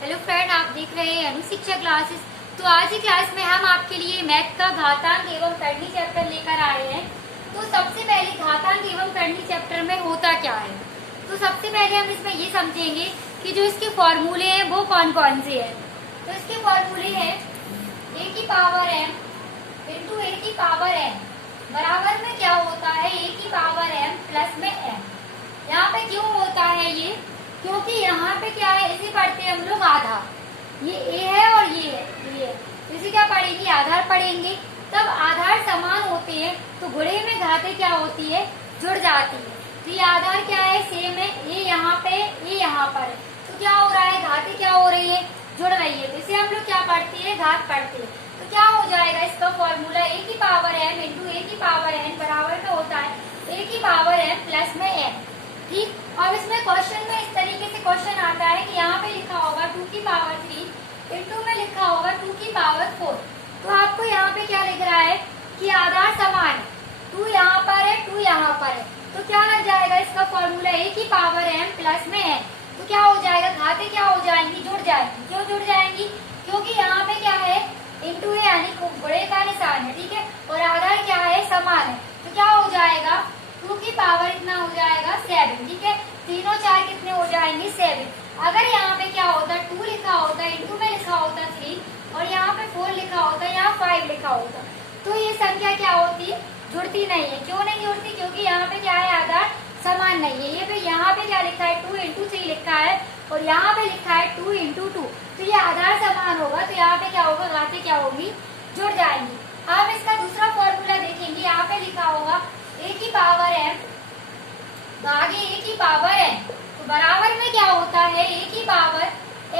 Hello friend, आप देख रहे हैं अनुशिक्षा क्लासेस। तो आज की क्लास में हम आपके लिए मैथ का घातांक एवं करनी चैप्टर लेकर आए हैं। तो सबसे पहले घातांक एवं करनी चैप्टर में होता क्या है, तो सबसे पहले हम इसमें ये समझेंगे कि जो इसके फॉर्मूले हैं वो कौन कौन से हैं। तो इसके फॉर्मूले हैं a की पावर m इंटू a की पावर n बराबर में क्या होता है a की पावर m प्लस में m। यहाँ पे क्यों होता है ये, क्योंकि यहाँ पे क्या है, इसे पढ़ते हैं हम लोग आधार। ये a है और ये है, ये है। इसे क्या पढ़ेंगे, आधार पढ़ेंगे। तब आधार समान होते हैं तो गुणे में घाते क्या होती है, जुड़ जाती है। तो ये आधार क्या है, सेम है। a यहाँ पे, a यहाँ पर है, तो क्या हो रहा है, घाते क्या हो रही है, जुड़ रही है। तो इसे हम लोग क्या पढ़ते हैं, घात पढ़ते हैं। तो क्या हो जाएगा इसका फॉर्मूला, a की पावर m इंटू a की पावर n बराबर में होता है a की पावर m प्लस में n। ठीक। अब इसमें क्वेश्चन में इस तरीके से क्वेश्चन आता है कि यहाँ पे लिखा होगा 2 की पावर 3 इंटू में लिखा होगा 2 की पावर 4। तो आपको यहाँ पे क्या लिख रहा है कि आधार समान है, 2 यहाँ पर है, 2 यहाँ पर है। तो क्या लग जाएगा इसका फॉर्मूला, a की पावर m प्लस में n। तो क्या हो जाएगा, घाते क्या हो जाएंगी, जुड़ जाएंगी। क्यों जुड़ जाएंगी, क्योंकि यहाँ पे क्या है, इंटू है यानी गुणे का निशान है। ठीक है, और आधार क्या है, समान है। तो क्या हो जाएगा, 2 की पावर इतना हो जाएगा 7। ठीक है, तीनों 4 कितने हो जाएंगे, 7। अगर यहाँ पे क्या होता, 2 लिखा होता, इंटू में लिखा होता 3 और यहाँ पे 4 लिखा होता, यहाँ 5 लिखा होता, तो ये संख्या क्या होती, जुड़ती नहीं है। क्यों नहीं जुड़ती, क्योंकि यहाँ पे क्या है, आधार समान नहीं है। ये पे यहाँ पे क्या लिखा है, 2 इंटू 3 लिखा है और यहाँ पे लिखा है 2 इंटू 2। तो ये आधार समान होगा, तो यहाँ पे क्या होगा, घाते क्या होगी, जुड़ जाएंगी। अब इसका दूसरा फॉर्मूला देखेंगे, यहाँ पे लिखा होगा a की पावर m भागे a की पावर n। तो बराबर में क्या होता है, a की पावर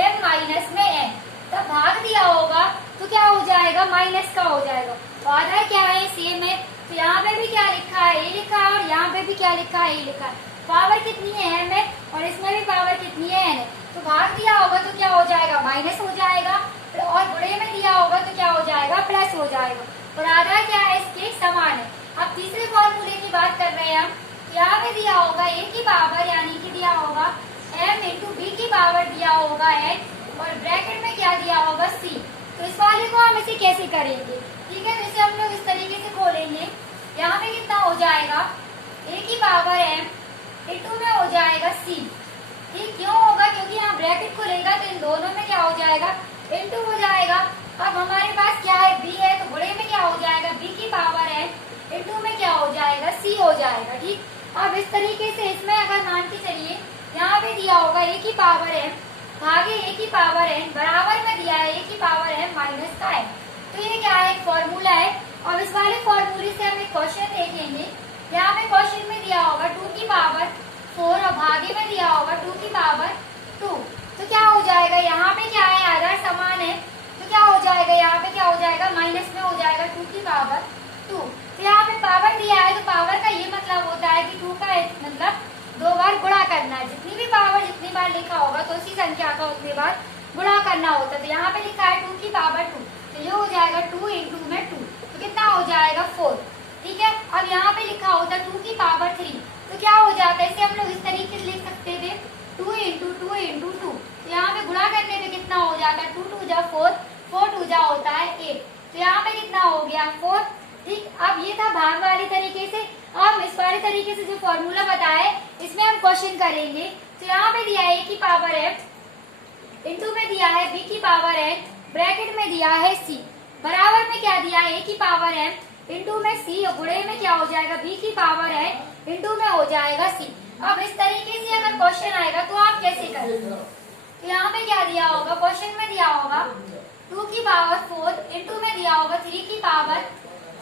m माइनस में n। तब भाग दिया होगा तो क्या हो जाएगा, माइनस का हो जाएगा। तो आधार क्या है, सेम है। तो यहाँ पे भी क्या लिखा है, a लिखा है और यहाँ पे भी क्या लिखा है, a लिखा है। पावर कितनी है, m है, और इसमें भी पावर कितनी है, n है। तो भाग दिया होगा तो क्या हो जाएगा, माइनस हो जाएगा, और गुणे में दिया होगा तो क्या हो जाएगा, प्लस हो जाएगा। और आधार क्या है, इसके समान है। अब तीसरे फॉर्मूले की बात कर रहे हैं हम। यहाँ पे दिया होगा a की पावर यानी कि दिया होगा m इंटू b की पावर दिया होगा n और ब्रैकेट में क्या दिया होगा c। तो इस वाले को हम इसे कैसे करेंगे, ठीक है। तो इसे हम लोग इस तरीके से खोलेंगे। यहाँ पे कितना हो जाएगा, a की पावर m इंटू में हो जाएगा c। ठीक, क्यों होगा, क्योंकि यहाँ ब्रैकेट खुलेगा तो इन दोनों में क्या हो जाएगा, इंटू हो जाएगा। अब हमारे पास क्या है, b है, तो गुणे में क्या हो जाएगा, b की पावर n इंटू में क्या हो जाएगा, c हो जाएगा। ठीक, अब इस तरीके से इसमें अगर मान के चलिए, यहाँ पे दिया होगा a की पावर m भागे a की पावर n बराबर में दिया है a की पावर m माइनस का n। तो ये क्या है, एक फॉर्मूला है। और इस वाले फॉर्मूले से हम एक क्वेश्चन देखेंगे। यहाँ पे क्वेश्चन में दिया होगा 2 की पावर 4 और भागे में दिया होगा 2 की पावर 2। तो क्या हो जाएगा, यहाँ पे क्या है, आधार समान है, तो क्या हो जाएगा, यहाँ पे क्या हो जाएगा, माइनस में हो जाएगा 2 की पावर 2। तो यहाँ पे पावर दिया है, तो पावर का ये मतलब होता है कि 2 का मतलब 2 बार गुणा करना है। जितनी भी पावर जितनी बार लिखा होगा तो उसी संख्या का उतनी बार गुणा करना होता है। तो यहाँ पे लिखा है 2 की पावर 2, तो ये हो जाएगा 2 इंटू में 2, तो कितना हो जाएगा 4। ठीक है, अब यहाँ पे लिखा होता है 2 की पावर 3, तो क्या हो जाता है, इसे हम लोग इस तरीके से लिख सकते थे 2 इंटू 2 इंटू 2। तो यहाँ पे गुणा करने पे कितना हो जाता है, 2 2 जा 4, 4 2 जा होता है 8। तो यहाँ पे कितना हो गया, 4। ठीक, अब ये था भाग वाले तरीके से। अब इस वाले तरीके से जो फॉर्मूला बताया है इसमें हम क्वेश्चन करेंगे। तो यहाँ पे दिया है a की पावर m इंटू में दिया है b की पावर n ब्रैकेट में दिया है c बराबर में क्या दिया है, a की पावर m इंटू में c और गुणे में क्या हो जाएगा, b की पावर n इंटू में हो जाएगा c। अब इस तरीके से अगर क्वेश्चन आएगा तो आप कैसे करेंगे। तो यहाँ पे क्या दिया होगा, क्वेश्चन में दिया होगा 2 की पावर 4 इंटू में दिया होगा 3 की पावर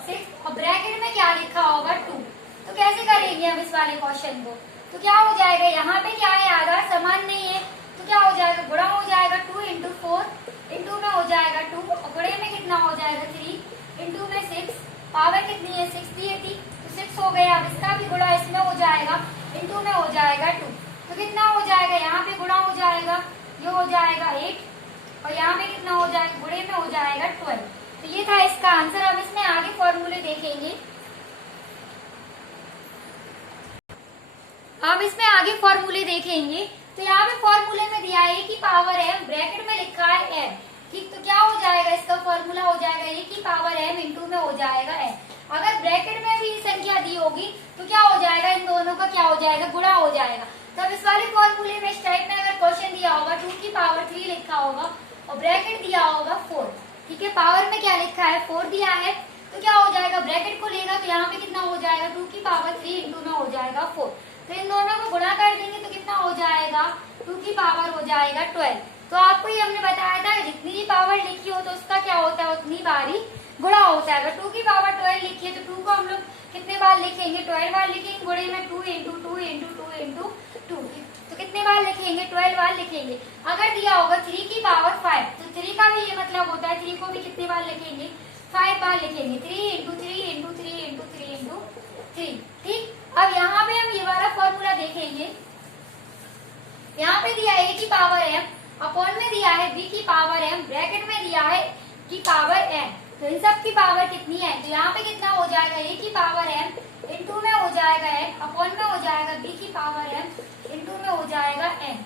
6 और ब्रैकेट में क्या लिखा होगा 2। तो कैसे करेंगे हम इस वाले क्वेश्चन को। तो क्या हो जाएगा, यहाँ पे क्या है, आधार समान नहीं है, तो क्या हो जाएगा, गुणा हो जाएगा 2 इंटू 4 इंटू में हो जाएगा 2 और गुणे में कितना हो जाएगा 3 इंटू में 6। पावर कितनी है, 6 दी थी तो 6 हो गया। अब इसका भी गुणा इसमें हो जाएगा, इंटू में हो जाएगा 2। तो कितना हो जाएगा, यहाँ पे गुणा हो जाएगा, ये हो जाएगा 8 और यहाँ पे कितना हो जाएगा, गुणे में हो जाएगा 12। तो ये था इसका आंसर। अब इसमें आगे फॉर्मूले देखेंगे। अब इसमें आगे फॉर्मूले देखेंगे तो यहाँ पे फॉर्मूले में दिया दिया है a की पावर m, ब्रैकेट में लिखा है m, ठीक। तो क्या हो जाएगा, इसका फॉर्मूला हो जाएगा a की पावर m इंटू में हो जाएगा m। अगर ब्रैकेट में भी संख्या दी होगी तो क्या हो जाएगा, इन दोनों का क्या हो जाएगा, गुणा हो जाएगा। तो अब इस वाले फॉर्मूले में इस टाइप में अगर क्वेश्चन दिया होगा 2 की पावर 3 लिखा होगा और ब्रैकेट दिया होगा 4, ठीक है। पावर में क्या लिखा है, 4 दिया है, तो क्या हो जाएगा, ब्रैकेट को लेगा तो यहाँ पे कितना हो जाएगा, 2 की पावर 3 इंटू में हो जाएगा 4। तो इन दोनों को गुणा कर देंगे तो कितना हो जाएगा, 2 की पावर हो जाएगा 12। तो आपको ये हमने बताया था जितनी भी पावर लिखी हो तो उसका क्या होता है, उतनी बार ही गुणा होता है। अगर 2 की पावर 12 लिखी है तो 2 को हम लोग कितने बार लिखेंगे, 12 बार लिखेंगे, गुणे में 2 इंटू 2 इंटू 2 इंटू 2, तो कितने बार लिखेंगे, 12 बार लिखेंगे। अगर दिया होगा 3 की पावर 5, तो 3 का भी ये मतलब होता है 3 को भी कितने बार लिखेंगे, 5 बार लिखेंगे, 3 इंटू 3 इंटू 3 इंटू 3 इंटू 3, ठीक। अब यहाँ पे हम ये वाला फॉर्मूला देखेंगे, यहाँ पे दिया है a की पावर m, अपॉन में दिया है b की पावर m, ब्रैकेट में दिया है की पावर n। तो इन सब की पावर कितनी है, तो यहाँ पे कितना हो जाएगा, a की पावर m इंटू में हो जाएगा n, अपॉन में हो जाएगा b की पावर m इंटू में हो जाएगा n,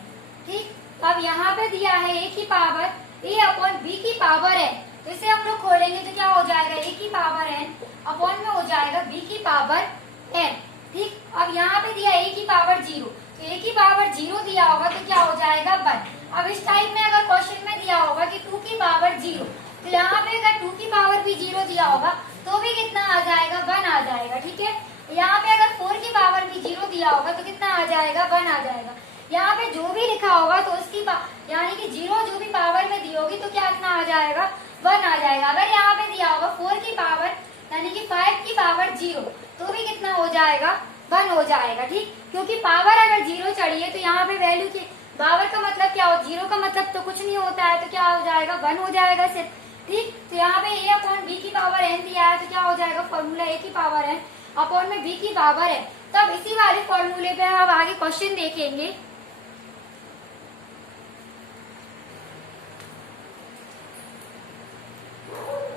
ठीक। अब यहाँ पे दिया है a की पावर a अपॉन b की पावर n, तो इसे हम लोग खोलेंगे तो क्या हो जाएगा, a की पावर n अपॉन में हो जाएगा b की पावर n, ठीक। अब यहाँ पे दिया a की पावर 0, तो a की पावर 0 दिया होगा तो क्या हो जाएगा 1। अब इस टाइप में अगर क्वेश्चन में दिया होगा कि 2 की पावर 0, तो यहाँ पे अगर 2 की पावर भी 0 दिया होगा तो भी कितना आ जाएगा, 1 आ जाएगा, ठीक है। यहाँ पे अगर 4 की पावर भी 0 दिया होगा तो कितना आ जाएगा, 1 आ जाएगा। यहाँ पे जो भी लिखा होगा तो उसकी यानी कि 0 जो भी पावर में दी होगी तो क्या कितना आ जाएगा, 1 आ जाएगा। अगर यहाँ पे दिया होगा 4 की पावर यानी कि 5 की पावर 0 तो भी कितना हो जाएगा, 1 हो जाएगा, ठीक। क्योंकि पावर अगर 0 चढ़ी है तो यहाँ पे वैल्यू की पावर का मतलब क्या हो, 0 का मतलब तो कुछ नहीं होता है, तो क्या हो जाएगा, 1 हो जाएगा सिर्फ, ठीक। तो यहाँ पे a अपॉन b की पावर n दिया है तो क्या हो जाएगा, फॉर्मूला a की पावर n अपॉन में b की पावर है। तब इसी वाले फॉर्मूले पे हम आगे क्वेश्चन देखेंगे।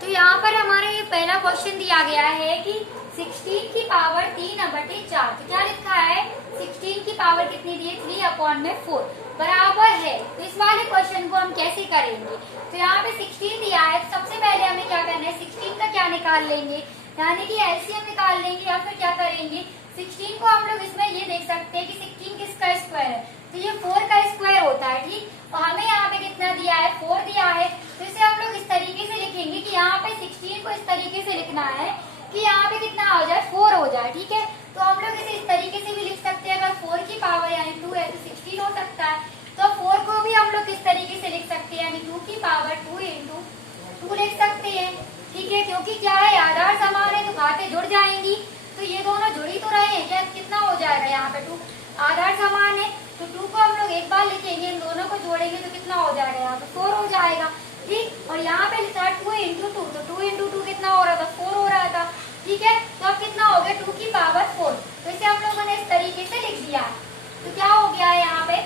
तो यहाँ पर हमारा ये पहला क्वेश्चन दिया गया है कि 16 की पावर 3/4, तो क्या लिखा है, 16 की पावर कितनी दी है, 3 अपॉन में 4 बराबर है। तो इस वाले क्वेश्चन को हम कैसे करेंगे, तो यहाँ पे 16 दिया है, तो सबसे पहले हमें क्या करना है, 16 का क्या निकाल लेंगे, यानी कि एलसीएम निकाल लेंगे, या फिर क्या करेंगे, 16 को हम लोग इसमें ये देख सकते हैं कि 16 किसका स्क्वायर है, तो ये 4 का स्क्वायर होता है, ठीक। और हमें यहाँ पे कितना दिया है, 4 दिया है, तो इसे हम लोग इस तरीके से लिखेंगे कि यहाँ पे 16 को इस तरीके से लिखना है कि यहाँ पे कितना हो जाए, 4 हो जाए, ठीक है। तो हम लोग इसे इस तरीके से भी लिख सकते हैं, अगर 4 की पावर यानी 2 है तो 16 हो सकता है, तो 4 को भी हम लोग इस तरीके से लिख सकते हैं, यानी 2 की पावर 2 इंटू 2 लिख सकते हैं, ठीक है। क्योंकि क्या है, आधार समान है तो घातें जुड़ जाएंगी, तो ये दोनों जुड़ी तो रहे हैं, क्या कितना हो जाएगा, यहाँ पे 2 आधार समान है तो 2 को हम लोग एक बार लिखेंगे, इन दोनों को जोड़ेंगे तो कितना हो जाएगा, यहाँ पे 4 हो जाएगा, ठीक। और यहाँ पे लिखा 2 इंटू 2, तो 2 इंटू 2 कितना हो रहा था, 4 हो रहा था, ठीक है। तो अब कितना हो गया, 2 की पावर 4, तो इसे हम लोगों ने इस तरीके से लिख दिया। तो क्या हो गया है, यहाँ पे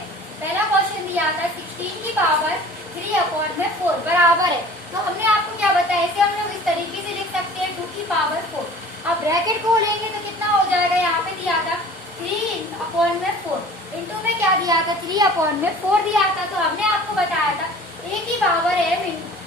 पहला क्वेश्चन दिया था 16 की पावर 3 अपॉन में 4 बराबर है, तो हमने आपको क्या बताया, इसे हम लोग इस तरीके से लिख सकते हैं 2 की पावर 4। अब ब्रैकेट को लेंगे तो कितना हो जाएगा, यहाँ पे दिया था 3 अपॉन में 4, इंटू में क्या दिया था, 3 अपॉन में 4 दिया था। तो हमने आपको बताया था a की पावर m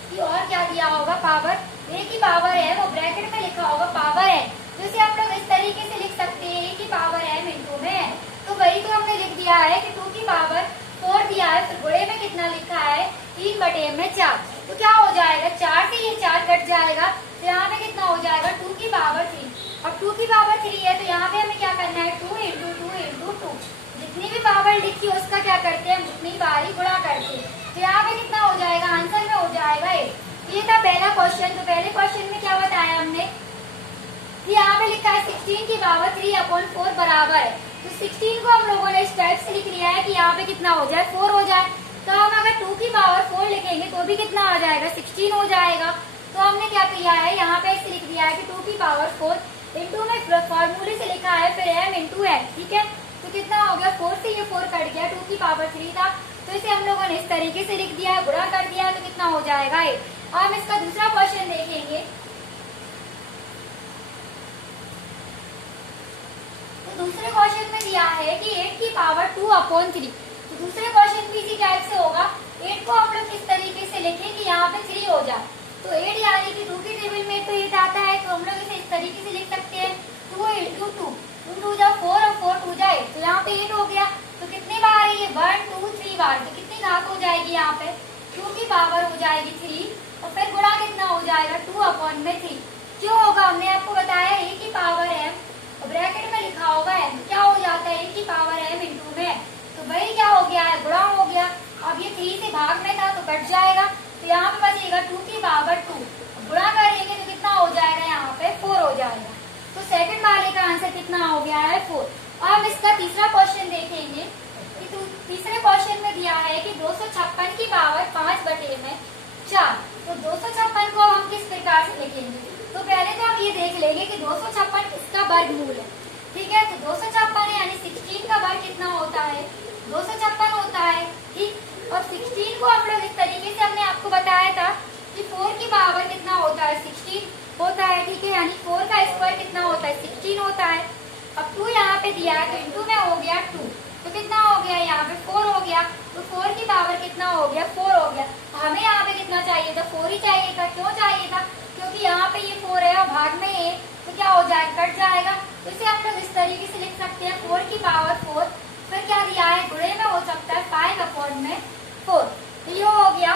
की और क्या दिया होगा, पावर a की पावर m और ब्रैकेट में लिखा होगा पावर n, तो इसे हम लोग इस तरीके से लिख सकते हैं a की पावर m इंटू में, तो वही तो हमने लिख दिया है कि 2 की पावर 4 दिया है, फिर गुणे में कितना लिखा है, 3/m में 4, तो क्या हो जाएगा, 4 से ये 4 कट जाएगा, तो यहाँ पे कितना हो जाएगा, 2 की पावर 3। अब 2 की पावर 3 है तो यहाँ पे हमें क्या करना है, 2 इंटू 2 इंटू 2, जितनी भी पावर लिखी है उसका क्या करते हैं, उतनी बार ही गुणा करते हैं, तो यहाँ पे कितना हो जाएगा, आंसर में हो जाएगा 8। ये था पहला क्वेश्चन। तो पहले क्वेश्चन में क्या बताया हमने कि यहाँ पे लिखा है 16 की पावर 3 अपॉन 4 बराबर है, तो 16 को हम लोगों ने इस टाइप से लिख लिया है कि यहाँ पे कितना हो जाए, 4 हो जाए। तो हम अगर 2 की पावर 4 लिखेंगे तो भी कितना आ जाएगा, 16 हो जाएगा। तो हमने क्या किया है, यहाँ पे ऐसे लिख दिया है कि 2 की पावर 4 इंटू में फॉर्मूले से लिखा है फिर m इंटू n, ठीक है। तो कितना हो गया, 4 से ये 4 कट गया, 2 की पावर 3 था, तो इसे हम लोगों ने इस तरीके से लिख दिया है, गुणा कर दिया है, तो कितना हो जाएगा 8। अब हम इसका दूसरा क्वेश्चन देखेंगे। तो दूसरे क्वेश्चन में दिया है कि 8 की पावर 2 अपॉन 3, तो दूसरे क्वेश्चन भी इसी टाइप से होगा पावर हो जाएगी 3 और फिर गुणा कितना हो जाएगा 2/3। क्यों होगा, हमने आपको बताया a की पावर m, ब्रैकेट में लिखा होगा m, क्या हो जाता है a की पावर m इंटू में, तो वही क्या हो गया है, गुणा हो गया। अब ये 3 से भाग में था तो कट जाएगा, तो यहाँ पे बचेगा 2 की पावर 2, गुणा करेंगे तो कितना हो जाएगा, यहाँ पे 4 हो जाएगा। तो सेकंड वाले का आंसर कितना हो गया है 4। अब इसका तीसरा क्वेश्चन देखेंगे कि तीसरे क्वेश्चन में दिया है कि 256 की पावर 5/4, तो 256 को हम किस प्रकार से लिखेंगे, तो पहले तो हम ये देख लेंगे कि 256 किसका वर्गमूल है, ठीक है। तो 256 यानी 16 का वर्ग कितना होता है, 256 होता है, ठीक। और 16 को हम लोग इस तरीके से हमने आपको बताया था कि 4 की पावर कितना होता है 16 होता है, ठीक है, यानी 4 का स्क्वायर कितना होता है 16 होता है। अब 2 यहाँ पे दिया है तो इंटू में हो गया 2, तो कितना हो गया यहाँ पे 4 हो गया, तो 4 की पावर कितना हो गया 4 हो गया। हमें यहाँ पे कितना चाहिए था 4 ही चाहिए था, क्यों चाहिए था, क्योंकि यहाँ पे ये 4 है और भाग में ये, तो क्या हो जाएगा कट जाएगा। तो इसे हम लोग इस तरीके से लिख सकते हैं 4 की पावर 4, फिर क्या दिया है गुणे में हो सकता है 5/4, तो ये हो गया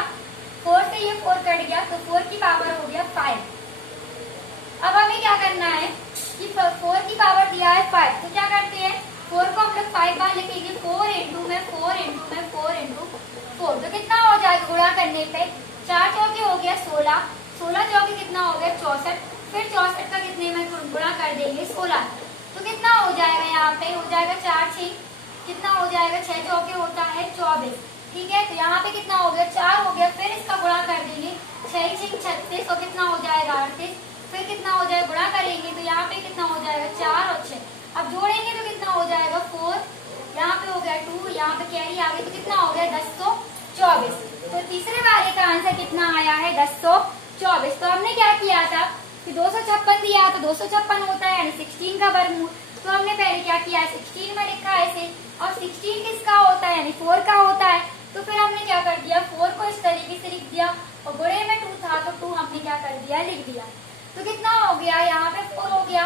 4 से ये 4 कट गया, तो 4 की पावर हो गया 5। अब हमें क्या करना है कि 4 की पावर दिया है 5, तो क्या करते हैं 4 को हम लोग 5 बार लिखेंगे, 4 इंटू में 4 इंटू में 4 इंटू 4, तो कितना हो जाएगा गुणा करने पे 4 चौके हो गया 16, 16 चौके कितना हो गया 64, फिर 64 का कितने में गुणा कर देंगे 16, तो कितना हो जाएगा यहाँ पे हो जाएगा 4 6 कितना हो जाएगा 6 चौके होता है 24, ठीक है। तो यहाँ पे कितना हो गया 4 हो गया, फिर इसका गुणा कर देंगे 6 6 36 और कितना हो जाएगा 38, फिर कितना हो जाएगा गुणा करेंगे तो यहाँ पे कितना हो जाएगा 4 और 6, अब जोड़ेंगे तो कितना हो जाएगा 4, यहाँ पे हो गया 2, यहाँ पे कैरी आ गई तो कितना हो गया 1024। तो तीसरे वाले का आंसर कितना आया है 1024। तो हमने क्या किया था कि 256 दिया तो 256 होता है यानी 16 का वर्गमूल, तो हमने पहले क्या किया 16 में लिखा है इसे, और 16 किसका होता है यानी 4 का होता है, तो फिर हमने क्या कर दिया 4 को इस तरीके से लिख दिया और गुणे में 2 था तो 2 हमने क्या कर दिया लिख दिया, तो कितना हो गया यहाँ पे 4 हो गया,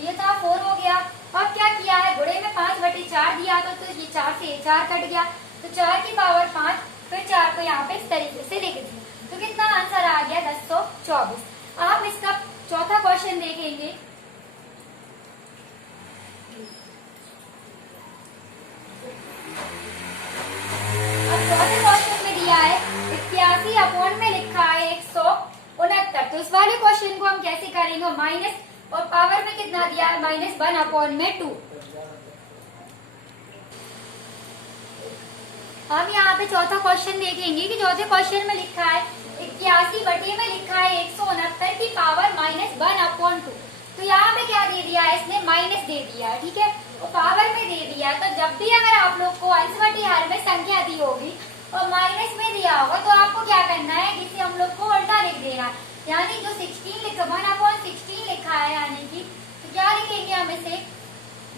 ये था 4 हो गया। अब क्या किया है गुणे में 5/4 दिया था, तो ये 4 से 4 कट गया, तो 4 की पावर 5, फिर 4 को यहाँ पे इस तरीके से लिख दिया, तो कितना आंसर आ गया 1024। अब इसका चौथा क्वेश्चन देखेंगे, अब चौथे क्वेश्चन में दिया है 81 में लिखा है 169, तो इस वाले क्वेश्चन को हम कैसे करेंगे, माइनस और पावर में कितना दिया है -1/2। हम यहाँ पे चौथा क्वेश्चन देखेंगे कि चौथे क्वेश्चन में लिखा है 81 में लिखा है 169 की पावर -1/2, तो यहाँ पे क्या दे दिया है इसने माइनस दे दिया है, ठीक है, और पावर में दे दिया। तो जब भी अगर आप लोग को अंश हर में संख्या दी होगी और माइनस में दिया होगा तो आपको क्या करना है, जिसे हम लोग को उल्टा लिख देना है, यानी जो 16 लिखा 1/16 लिखा है यानी कि तो क्या लिखेंगे हम इसे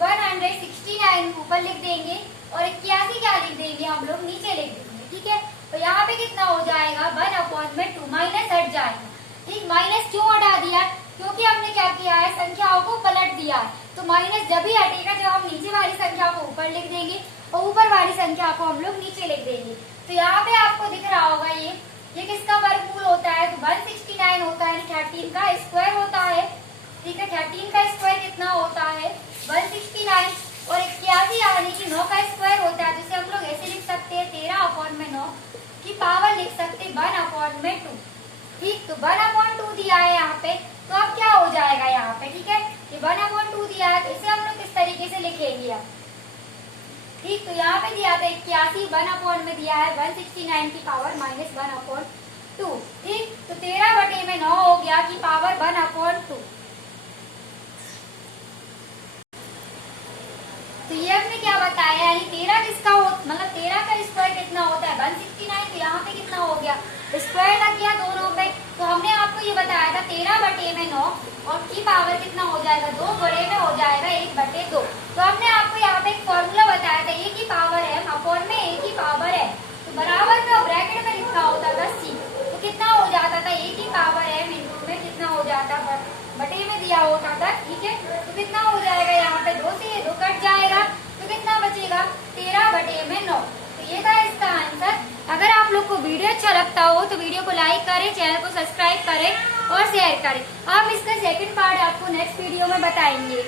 169 ऊपर लिख देंगे और 81 क्या लिख देंगे हम लोग नीचे लिख देंगे, ठीक है। तो यहाँ पे कितना हो जाएगा 1/2 माइनस हट जाएगा, ठीक। माइनस क्यों हटा दिया, क्योंकि हमने क्या किया है संख्याओं को पलट दिया है, तो माइनस जब ही हटेगा जब हम नीचे वाली संख्या को ऊपर लिख देंगे और ऊपर वाली संख्या को हम लोग नीचे लिख देंगे। तो यहाँ पे आपको दिख रहा होगा ये किसका वर्गमूल होता है, तो 169 होता है, 13 का स्क्वायर होता है, ठीक है। 13 का स्क्वायर कितना होता है 169 और 81 यानी कि 9 का स्क्वायर होता है, जिसे हम लोग ऐसे लिख सकते हैं 13/9 की पावर लिख सकते हैं 1/2, ठीक। तो 1/2 दिया है यहाँ पे, तो अब क्या हो जाएगा यहाँ पे, ठीक है, ये 1/2 दिया है तो इसे हम लोग किस तरीके से लिखेंगे अब, ठीक। तो यहाँ पे दिया था 81 1/2 में दिया है 169 की पावर -1/2, ठीक। तो 13/9 हो गया की पावर 1/2। तो ये हमने क्या बताया यानी 13 किसका हो, मतलब 13 का स्क्वायर कितना होता है 169, तो यहाँ पे कितना हो गया स्क्वायर लग गया दोनों पे, तो हमने आपको ये बताया था 13/9 और की पावर कितना हो जाएगा 2 बड़े में हो जाएगा 1/2। तो हमने आपको यहाँ पे एक फॉर्मूला बताया था a की पावर है अपॉन में a की पावर है, तो बराबर में ब्रैकेट में लिखा होता था c, तो कितना हो जाता था a की पावर m इंटू में कितना हो जाता था बटे में दिया होता था, ठीक है। तो कितना हो जाएगा यहाँ पे 2 से ये 2 कट जाएगा, तो कितना बचेगा 13/9। तो ये था इसका आंसर। अगर आप लोग को वीडियो अच्छा लगता हो तो वीडियो को लाइक करें, चैनल को सब्सक्राइब करें और शेयर करें। हम इसका सेकंड पार्ट आपको नेक्स्ट वीडियो में बताएंगे।